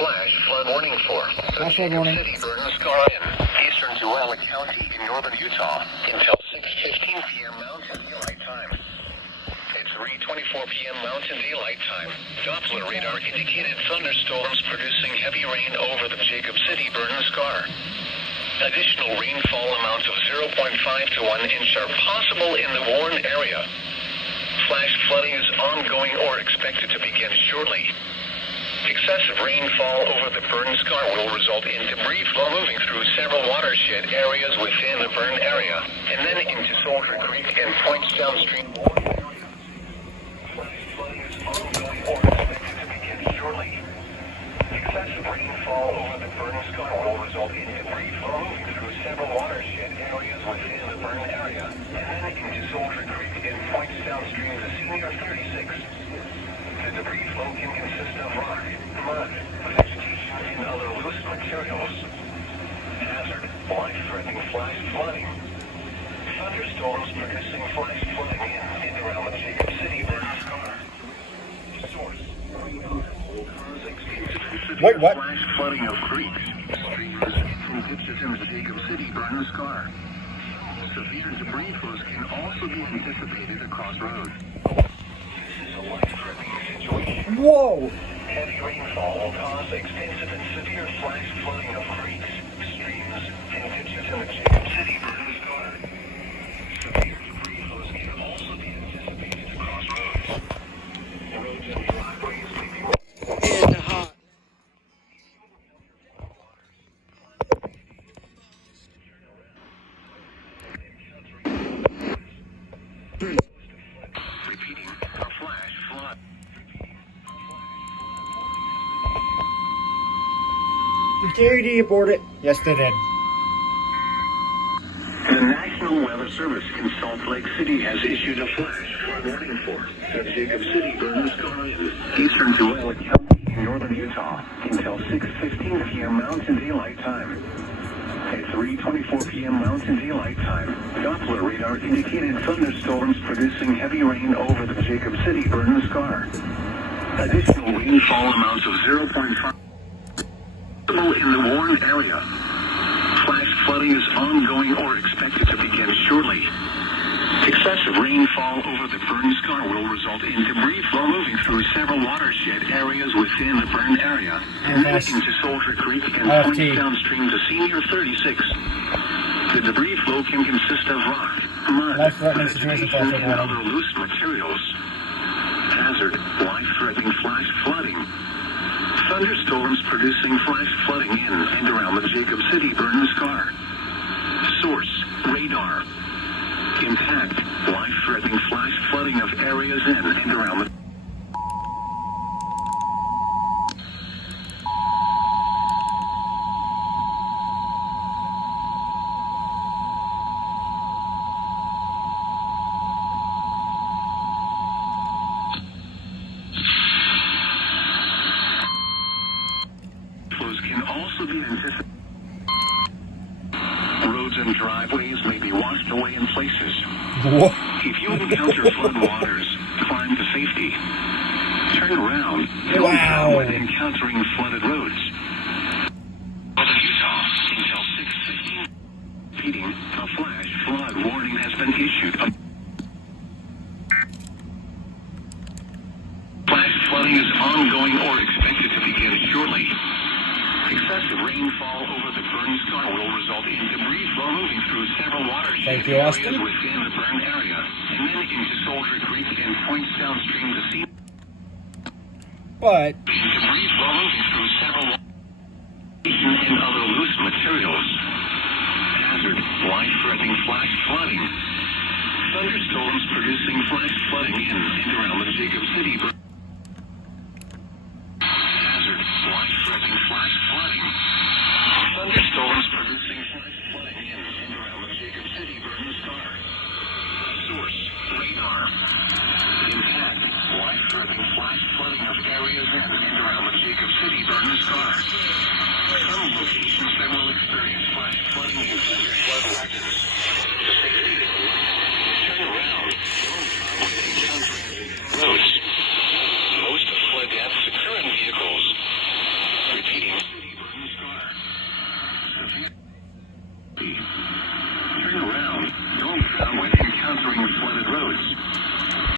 flash flood warning for Flash flood warning. City, Burton, Scar, in eastern Tualatin County in northern Utah until 6:15 p.m. Mountain Daylight Time. It's 3:24 p.m. Mountain Daylight Time. Doppler radar indicated thunderstorms producing heavy rain over the Jacob City, Burton, Scar. Additional rainfall amounts of 0.5 to 1 inch are possible in the Warren area. Flash flooding is ongoing or expected to begin shortly. Excessive rainfall over the Burn Scar will result in debris flow moving through several watershed areas within the Burn area, and then into Soldier Creek and points downstream. Flash flooding is ongoing or expected to begin shortly. Excessive rainfall over the Burn Scar will result in debris flow moving through several watershed areas within the Burn area, and then into Soldier Creek and points downstream to Senior 36. The debris flow can consist of rock, mud, vegetation, and other loose materials. Hazard, life-threatening flash flooding. Thunderstorms producing flash flooding in and around the Jacob City, Burn Scar. Source, Wait, what? Flash flooding of creeks, streams, and ditches in the Jacob City, Burn Scar. Severe debris flows can also be anticipated across roads. This is a life-threatening situation. Whoa! Heavy rainfall will cause extensive and severe flash flooding of creeks, streams, and ditches in the Jacob City, Burn Scar. Severe debris flows can also be anticipated across roads. Roads and driveways may be In hot. repeating a flash flood. Did KD abort it? Yes, they did. The National Weather Service in Salt Lake City has issued a flash flood warning for the Jacob City, Burn Scar, in eastern Tualatin County in northern Utah until 6:15 p.m. Mountain Daylight Time. At 3:24 p.m. Mountain Daylight Time, Doppler radar indicated thunderstorms producing heavy rain over the Jacob City, Burn Scar. Additional rainfall amounts of 0.5 in the Warren area. Flash flooding is ongoing or expected to begin shortly. Excessive rainfall over the Burn Scar will result in debris flow moving through several watershed areas within the Burn area, and then into Soldier Creek and points downstream to Senior 36. The debris flow can consist of rock, mud, vegetation, and other loose materials. Hazard, life-threatening flash flooding. Thunderstorms producing flash flooding in and around the Jacob City, Burn Scar. Source, radar. Impact, life-threatening flash flooding of areas in and around the flows can also be anticipated. Roads and driveways may be washed away in places. What? If you encounter flood waters, climb to safety. Turn around. Don't drown when encountering flooded roads. Northern Utah until 6:15. Repeating, a flash flood warning has been issued. Flash flooding is ongoing or expected to begin shortly. Excessive rainfall over the Burn Scar will result in debris flow moving through several watershed areas within the Burn area, and then into Soldier Creek and points downstream to sea. But Debris flow moving through several watershed and other loose materials. Hazard, life-threatening flash flooding. Thunderstorms producing flash flooding in and around the Jacob City. Hazard, life-threatening flash flooding. Thunderstorms producing flash flooding in and around the Jacob City, Burn Scar. Source, radar. Impact, life-threatening flash flooding of areas in and around the Jacob City, Burn Scar. Some locations that will experience flash flooding include flood watches. The safety is turn around. Roads. Most flood depths occur in vehicles. Repeat. East.